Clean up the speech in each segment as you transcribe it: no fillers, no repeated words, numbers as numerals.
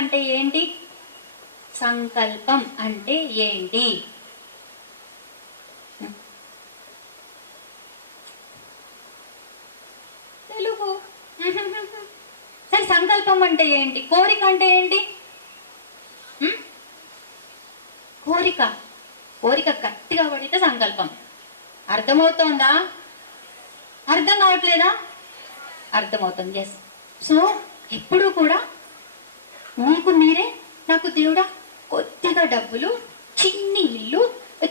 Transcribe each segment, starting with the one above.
అంటే ఏంటి? సంకల్పం అంటే ఏంటి? తెలుగు. సరే, సంకల్పం అంటే ఏంటి? కోరిక అంటే ఏంటి? కోరిక. కోరిక గట్టిగా పడితే సంకల్పం. అర్థమవుతోందా? అర్థం కావట్లేదా? అర్థమవుతుంది. ఎస్. సో ఇప్పుడు కూడా మీకు మీరే, నాకు దేవుడా కొద్దిగా డబ్బులు, చిన్ని ఇల్లు,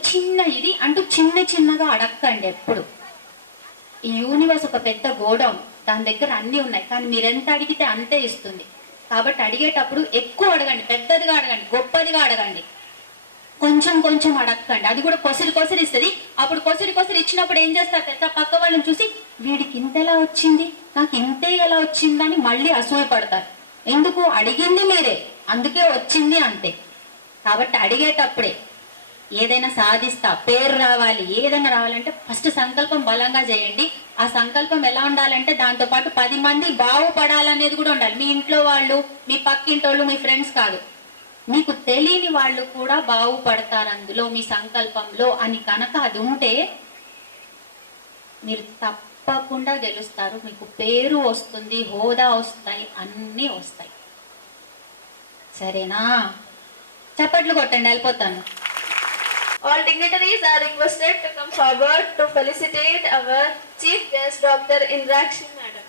చిన్న ఇది అంటూ చిన్న చిన్నగా అడగండి. ఎప్పుడు ఈ యూనివర్స్ ఒక పెద్ద గోడౌన్, దాని దగ్గర అన్నీ ఉన్నాయి, కానీ మీరు ఎంత అడిగితే అంతే ఇస్తుంది. కాబట్టి అడిగేటప్పుడు ఎక్కువ అడగండి, పెద్దదిగా అడగండి, గొప్పదిగా అడగండి. కొంచెం కొంచెం అడగండి, అది కూడా కొసరి కొసరి ఇస్తుంది. అప్పుడు కొసరి కొసరి ఇచ్చినప్పుడు ఏం చేస్తారు తెలుసా? పక్క వాళ్ళని చూసి వీడికి ఇంత ఎలా వచ్చింది, నాకు ఇంతే ఎలా వచ్చిందని మళ్ళీ అసూయపడతారు. ఎందుకు? అడిగింది మీరే, అందుకే వచ్చింది అంతే. కాబట్టి అడిగేటప్పుడే ఏదైనా సాధిస్తా, పేరు రావాలి, ఏదైనా రావాలంటే ఫస్ట్ సంకల్పం బలంగా చేయండి. ఆ సంకల్పం ఎలా ఉండాలంటే దాంతో పాటు 10 మంది బాగుపడాలనేది కూడా ఉండాలి. మీ ఇంట్లో వాళ్ళు, మీ పక్కింటోళ్ళు, మీ ఫ్రెండ్స్ కాదు, మీకు తెలియని వాళ్ళు కూడా బాగుపడతారు అందులో, మీ సంకల్పంలో అని కనుక అది ఉంటే మీరు తప్పకుండా గెలుస్తారు. మీకు పేరు వస్తుంది, హోదా వస్తాయి, అన్నీ వస్తాయి. సరేనా? చప్పట్లు కొట్టండి, వెళ్ళిపోతాను. All dignitaries are requested to come forward to felicitate our chief guest, Dr. Indrakshi Madam.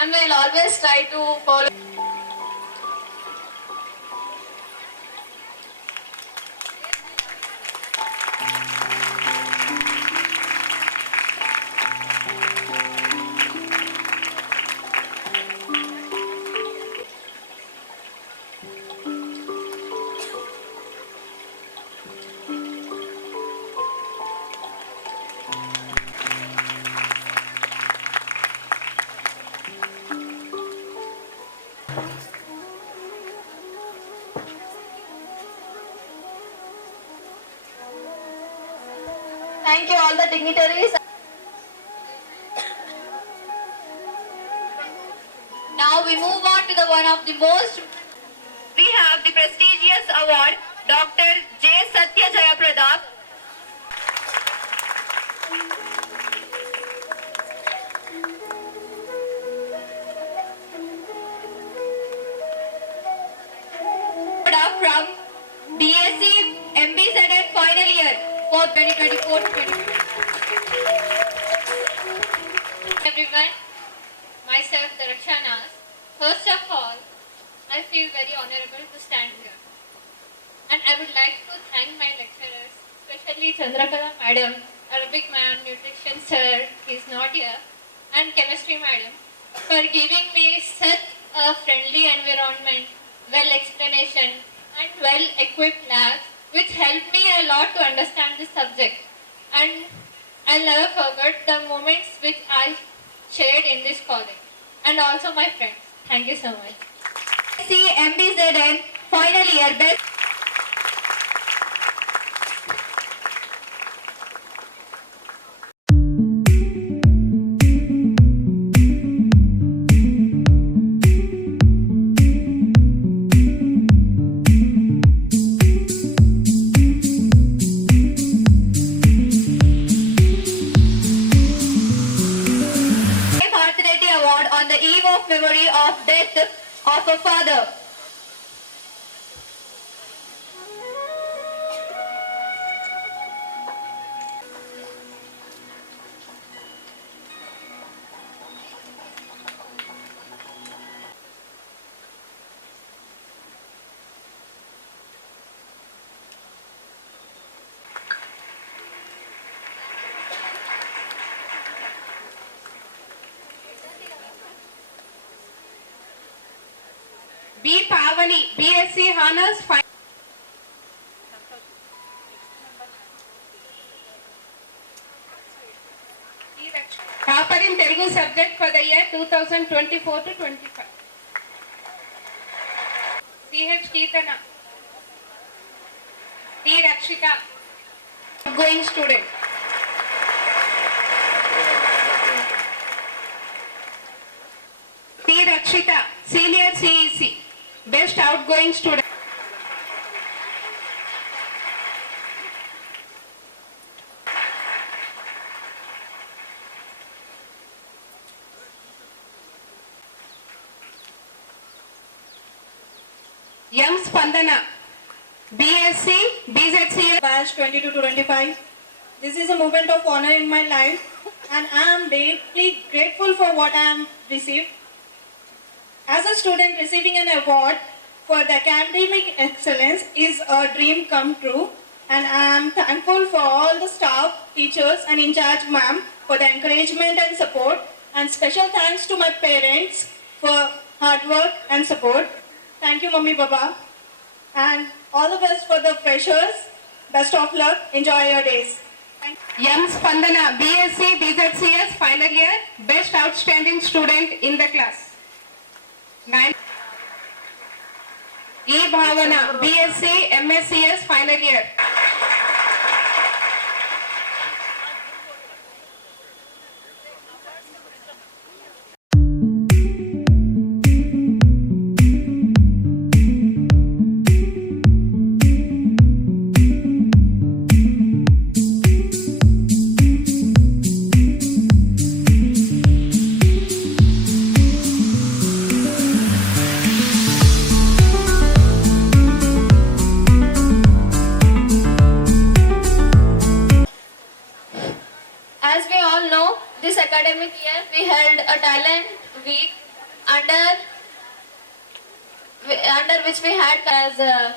And we'll always try to follow. Thank you all the dignitaries. Now we move on to the one of the most. We have the prestigious award, Dr. J. Satya Jayapradap. From BSc MBZN final year for 2024-2025. Everyone, myself Darakshanas. First of all, I feel very honorable to stand here, and I would like to thank my lecturers, especially Chandrakala Madam, Arabic Madam, Nutrition Sir, he is not here, and Chemistry Madam, for giving me such a friendly environment, well explanation, and well-equipped labs, which helped me a lot to understand this subject. And I'll never forget the moments which I shared in this college. And also my friends. Thank you so much. See MBZN final year best. On the eve of memory of death of a father. B. Pavani, BSc Honors. Topper in Telugu subject for the year 2024-25. CH Keetana. D. Rakshika, outgoing student. T. Rakshita, Senior CEC, Best Outgoing Student. M. Spandana, BSc, BZCS. Batch 22 to 25. This is a moment of honor in my life, and I am deeply grateful for what I am received. As a student, receiving an award for the academic excellence is a dream come true, and I am thankful for all the staff, teachers, and in charge ma'am for the encouragement and support, and special thanks to my parents for hard work and support. Thank you, Mummy Baba, and all the best for the freshers. Best of luck. Enjoy your days. M. Spandana, BSc, BZCS, final year, Best Outstanding Student in the class. 9. E. Bhavana, BSc, MSCS, final year. As we all know, this academic year we held a talent week under which we had as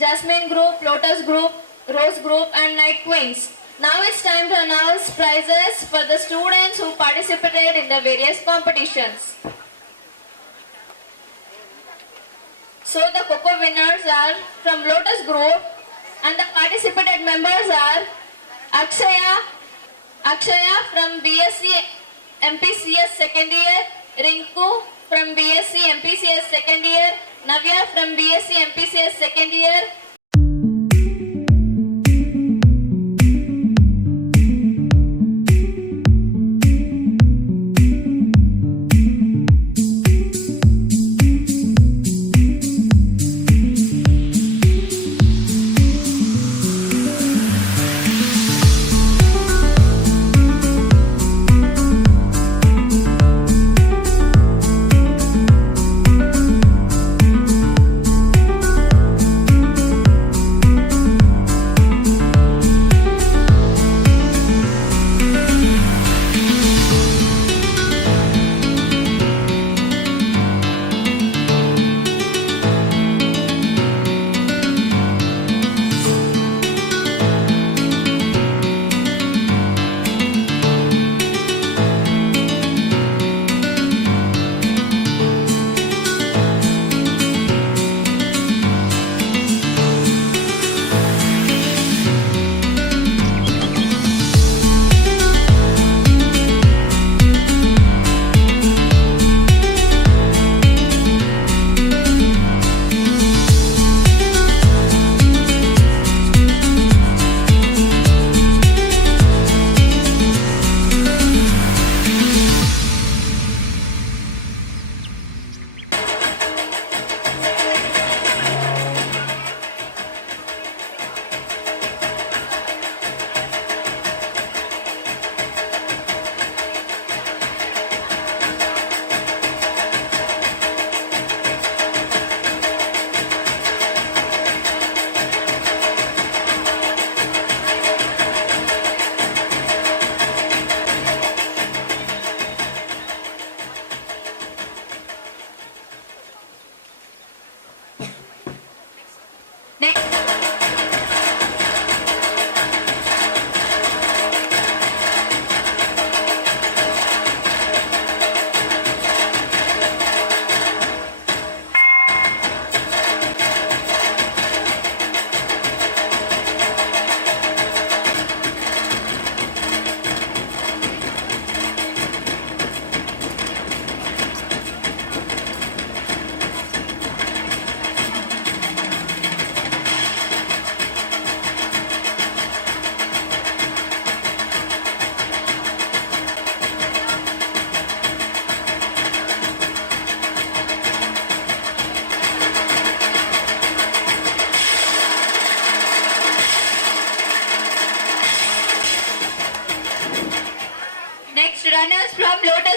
Jasmine Group, Lotus Group, Rose Group and Night Queens. Now it's time to announce prizes for the students who participated in the various competitions. So the Coco winners are from Lotus Group and the participated members are Akshaya from BSc MPCS second year, Rinku from BSc MPCS second year, Navya from BSc MPCS second year,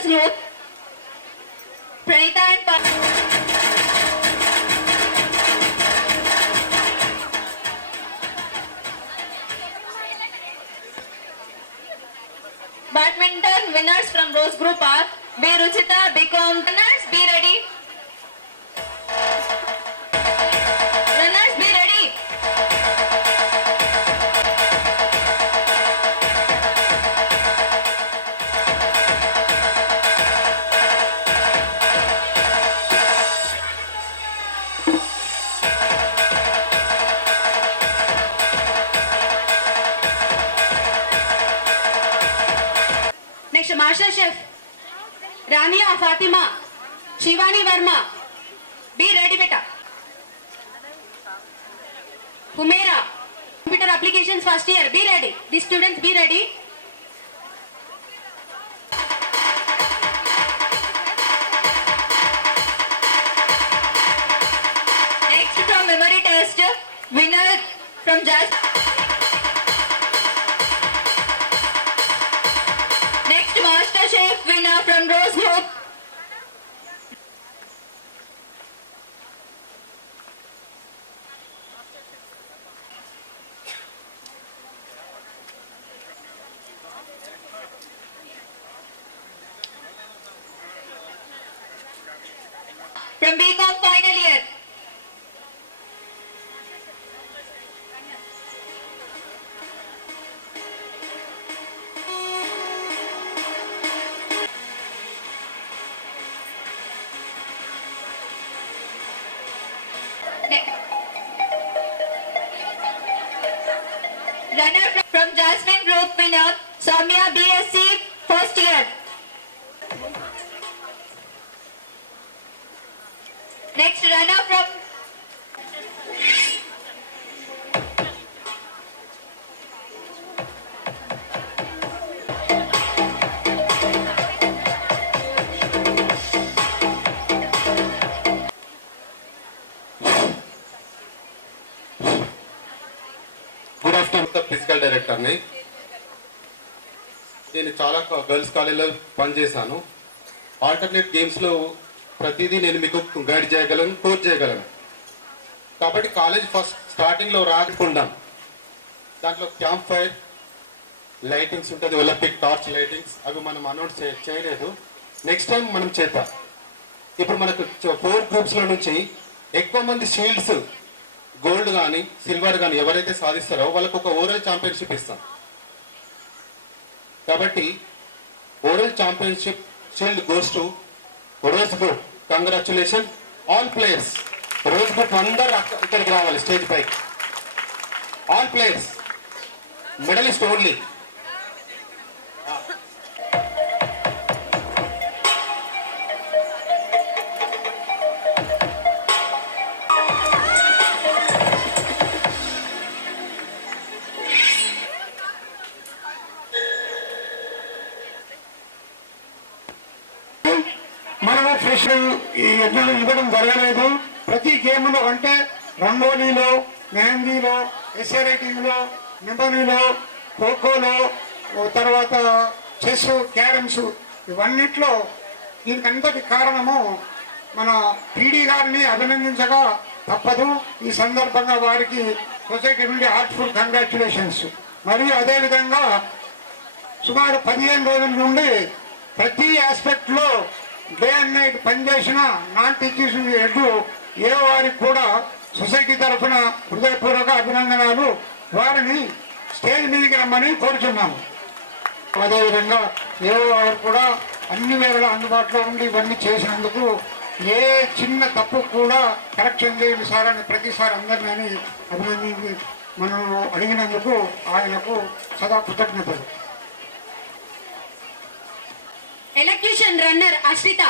group, Pranita and Badminton winners from Rose Group are B. Ruchita, B. Runners, be ready. Runners, be ready. Next, Master Chef, Rania Fatima, Shivani Verma, be ready beta. Humera, computer applications first year, be ready. The students be ready. Next from memory test, winner from Just. Next Master Chef winner from Rose Group. From BCom final year. Runner from Jasmine Group winner, Soumya BSc first year. Next runner from good afternoon physical డైరెక్టర్ని. నేను చాలా girls కాలేజీలో పనిచేశాను. Alternate గేమ్స్లో ప్రతిదీ నేను మీకు guide చేయగలను, కోచ్ చేయగలను. కాబట్టి కాలేజ్ ఫస్ట్ స్టార్టింగ్లో రాకుండాం. దాంట్లో క్యాంప్ ఫైర్ లైటింగ్స్ ఉంటుంది, ఒలింపిక్ టార్చ్ లైటింగ్స్, అవి మనం అనౌన్స్ చేయలేదు. నెక్స్ట్ టైం మనం చేద్దాం. ఇప్పుడు మనకు 4 గ్రూప్స్లో నుంచి ఎక్కువ మంది షీల్డ్స్ గోల్డ్ కానీ సిల్వర్ కానీ ఎవరైతే సాధిస్తారో వాళ్ళకు ఒక ఓవరాల్ ఛాంపియన్షిప్ ఇస్తాం. కాబట్టి overall championship shield goes to rose group. Congratulation all players. Rose group అందరు ఇక్కడికి రావాలి స్టేజ్ పైకి. All players, medalist only. మనము ఫ్రెష్ ఇవ్వడం జరగలేదు. ప్రతి గేమ్లో అంటే రంగోలీలో, మెహందీలో, ఎస్ఏ రైటింగ్లో, నిబంధనలో, ఖోఖోలో, తర్వాత చెస్, క్యారమ్స్, ఇవన్నిట్లో దీనికంతటి కారణము మన పీడీ గారిని అభినందించగా తప్పదు. ఈ సందర్భంగా వారికి సొసైటీ నుండి హార్ట్ఫుల్ కంగ్రాచులేషన్స్. మరియు అదేవిధంగా సుమారు 15 రోజుల నుండి ప్రతి ఆస్పెక్ట్లో డే అండ్ నైట్ పనిచేసిన నాన్ టీచర్స్ హెడ్ ఏ వారికి కూడా సొసైటీ తరఫున హృదయపూర్వక అభినందనాలు. వారిని స్టేజ్ మీదకి రమ్మని కోరుచున్నాము. అదేవిధంగా ఏ వారు కూడా అన్ని వేళల అందుబాటులో ఉండి ఇవన్నీ చేసినందుకు, ఏ చిన్న తప్పు కూడా కరెక్షన్ చేయండి సార్ అని ప్రతిసారి అందరినీ అభినందించి మనం అడిగినందుకు ఆయనకు సదా కృతజ్ఞతలు. Electrician runner Ashrita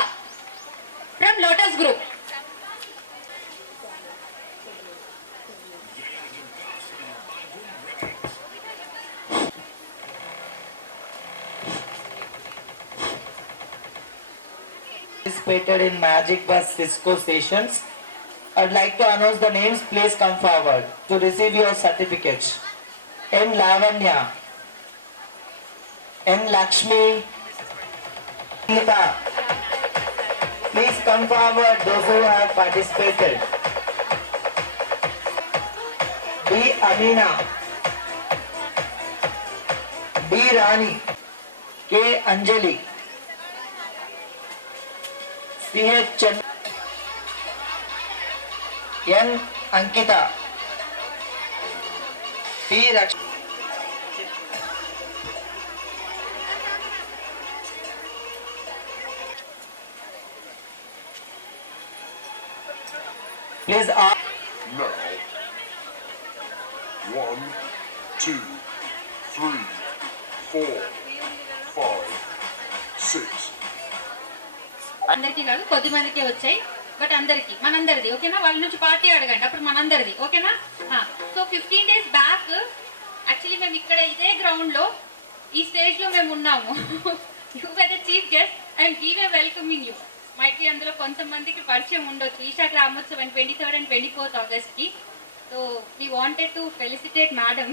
from Lotus Group. Participated in Magic Bus Cisco stations. I'd like to announce the names. Please come forward to receive your certificates. N. Lavanya, N. Lakshmi, Nita, please come forward those who have participated. B. Amina, B. Rani, K. Anjali, C.H. Chan, N. Ankita, T. Raksh. Please ask. Now, 1, 2, 3, 4, 5, 6. అందరికీ కాదు కొద్ది మందికి వచ్చాయి, but అందరికి మనందరిది ఓకేనా. వాళ్ళ నుంచి party అడగండి, అప్పుడు మనందరిది ఓకేనా. సో 15 days బ్యాక్ యాక్చువల్లీ మేము ఇక్కడ ఇదే గ్రౌండ్ లో ఈ స్టేజ్ లో మేము ఉన్నాము. You are the chief guest and we are welcoming you. మైట్లీ అందులో కొంతమందికి పరిచయం ఉండొచ్చు. ఈషా గ్రామోత్సవం 23rd and 24th August కి. So we wanted to felicitate madam,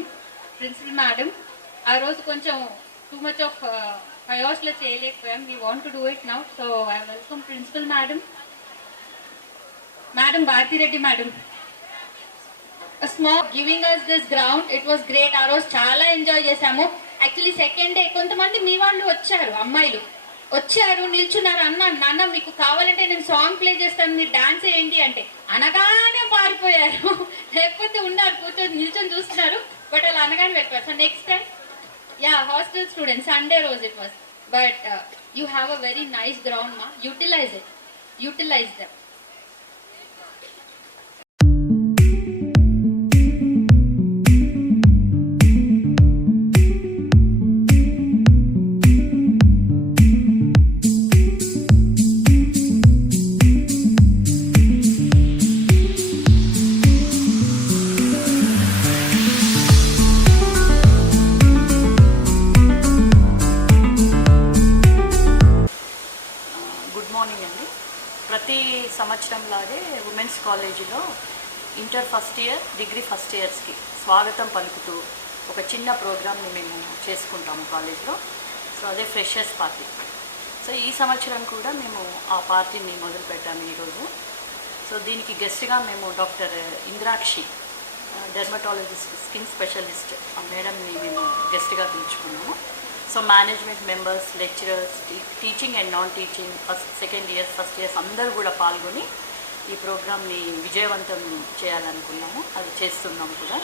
principal madam. ఆ రోజు కొంచెం టూ మచ్ ఆఫ్ కయాస్లో చేయలేకపోయాం. We want to do it now. So I welcome principal madam, madam భారతిరెడ్డి madam. Small giving us this ground. It was great. ఆ రోజు చాలా enjoy చేశాము. యాక్చువల్లీ సెకండ్ డే కొంతమంది మీ వాళ్ళు వచ్చారు, అమ్మాయిలు వచ్చారు, నిల్చున్నారు. నాన్న మీకు కావాలంటే నేను సాంగ్ ప్లే చేస్తాను, మీరు డాన్స్ వేయండి అంటే అనగానే మారిపోయారు. లేకపోతే ఉన్నారు కూర్చొని నిల్చొని చూస్తున్నారు, బట్ అలా అనగానే వెళ్ళిపోయారు. So next time hostel students Sunday రోజు it was, but you have a very nice ground మా. Utilize them. గుడ్ మార్నింగ్ అండి. ప్రతి సంవత్సరంలాగే ఉమెన్స్ కాలేజీలో inter first year, degree first ఇయర్స్కి స్వాగతం పలుకుతూ ఒక చిన్న ప్రోగ్రామ్ని మేము చేసుకుంటాము కాలేజ్లో. సో అదే ఫ్రెషర్స్ పార్టీ. సో ఈ సంవత్సరం కూడా మేము ఆ పార్టీని మొదలుపెట్టాము ఈరోజు. సో దీనికి గెస్ట్గా మేము doctor Indrakshi, dermatologist, skin specialist ఆ మేడంని మేము గెస్ట్గా పిలుచుకున్నాము. So management members, lecturers, teaching and non teaching, second years, first years అందరూ కూడా పాల్గొని ఈ ప్రోగ్రామ్ని విజయవంతం చేయాలనుకున్నాము. అది చేస్తున్నాము కూడా.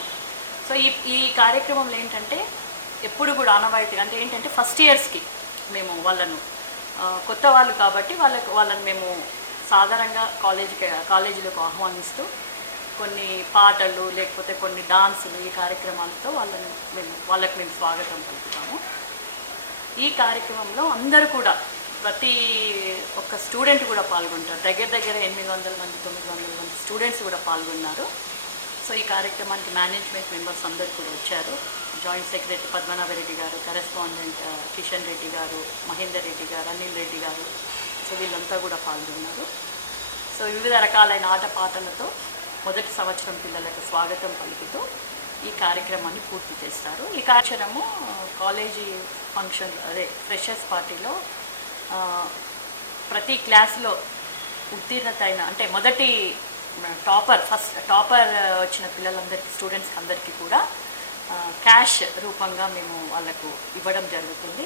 సో ఈ కార్యక్రమంలో ఏంటంటే ఎప్పుడు కూడా ఆనవాయితీగా అంటే ఏంటంటే ఫస్ట్ ఇయర్స్కి మేము వాళ్ళను కొత్త వాళ్ళు కాబట్టి వాళ్ళని మేము సాధారణంగా కాలేజీలకు ఆహ్వానిస్తూ కొన్ని పాటలు లేకపోతే కొన్ని డాన్సులు ఈ కార్యక్రమాలతో వాళ్ళకి మేము స్వాగతం పలుకుతాము. ఈ కార్యక్రమంలో అందరూ కూడా ప్రతి ఒక్క స్టూడెంట్ కూడా పాల్గొంటారు. దగ్గర 800 మంది 900 మంది స్టూడెంట్స్ కూడా పాల్గొన్నారు. సో ఈ కార్యక్రమానికి మేనేజ్మెంట్ మెంబర్స్ అందరూ కూడా వచ్చారు. జాయింట్ సెక్రటరీ పద్మనాభరెడ్డి గారు, కరెస్పాండెంట్ కిషన్ రెడ్డి గారు, మహేందర్ రెడ్డి గారు, అనిల్ రెడ్డి గారు, సో వీళ్ళంతా కూడా పాల్గొన్నారు. సో వివిధ రకాలైన ఆటపాటలతో మొదటి సంవత్సరం పిల్లలకు స్వాగతం పలుకుతూ ఈ కార్యక్రమాన్ని పూర్తి చేస్తారు. ఈ కార్యక్రమము కాలేజీ ఫంక్షన్ అదే ఫ్రెషర్స్ పార్టీలో ప్రతి క్లాస్లో ఉత్తీర్ణత అయిన అంటే మొదటి ఫస్ట్ టాపర్ వచ్చిన పిల్లలందరికీ, స్టూడెంట్స్ అందరికీ కూడా క్యాష్ రూపంగా మేము వాళ్ళకు ఇవ్వడం జరుగుతుంది.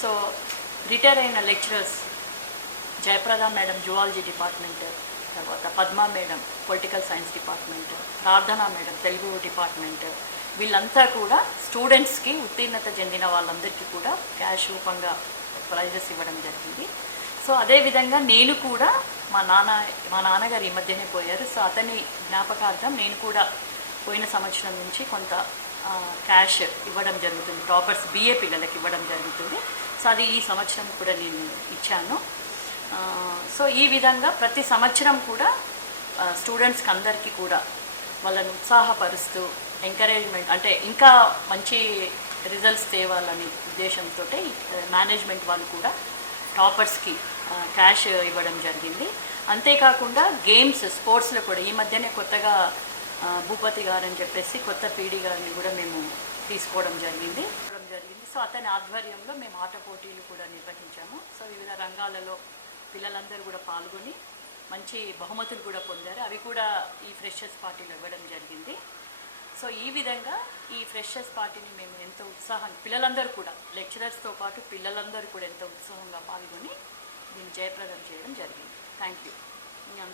సో రిటైర్ అయిన lecturers Jayaprada madam zoology department, తర్వాత Padma madam political science department, Prarthana madam Telugu department, వీళ్ళంతా కూడా స్టూడెంట్స్కి ఉత్తీర్ణత చెందిన వాళ్ళందరికీ కూడా క్యాష్ రూపంగా ప్రైజెస్ ఇవ్వడం జరిగింది. సో అదేవిధంగా నేను కూడా మా నాన్నగారు ఈ మధ్యనే పోయారు. సో అతని జ్ఞాపకార్థం నేను కూడా పోయిన సంవత్సరం నుంచి కొంత క్యాష్ ఇవ్వడం జరుగుతుంది. టాపర్స్ BA పిల్లలకి ఇవ్వడం జరుగుతుంది. సో అది ఈ సంవత్సరం కూడా నేను ఇచ్చాను. సో ఈ విధంగా ప్రతి సంవత్సరం కూడా స్టూడెంట్స్కి అందరికీ కూడా వాళ్ళని ఉత్సాహపరుస్తూ ఎంకరేజ్మెంట్ అంటే ఇంకా మంచి రిజల్ట్స్ తేవాలని ఉద్దేశంతో మేనేజ్మెంట్ వాళ్ళు కూడా టాపర్స్కి క్యాష్ ఇవ్వడం జరిగింది. అంతేకాకుండా గేమ్స్, స్పోర్ట్స్లో కూడా ఈ మధ్యనే కొత్తగా భూపతి గారు అని చెప్పేసి కొత్త PD గారిని కూడా మేము తీసుకోవడం జరిగింది. సో అతని ఆధ్వర్యంలో మేము ఆట పోటీలు కూడా నిర్వహించాము. సో వివిధ రంగాలలో పిల్లలందరూ కూడా పాల్గొని మంచి బహుమతులు కూడా పొందారు. అవి కూడా ఈ ఫ్రెషర్స్ పార్టీలో ఇవ్వడం జరిగింది. సో ఈ విధంగా ఈ ఫ్రెషర్స్ పార్టీని మేము ఎంతో ఉత్సాహంగా, పిల్లలందరూ కూడా లెక్చరర్స్తో పాటు పిల్లలందరూ కూడా ఎంతో ఉత్సాహంగా పాల్గొని దీన్ని జయప్రదం చేయడం జరిగింది. Thank you.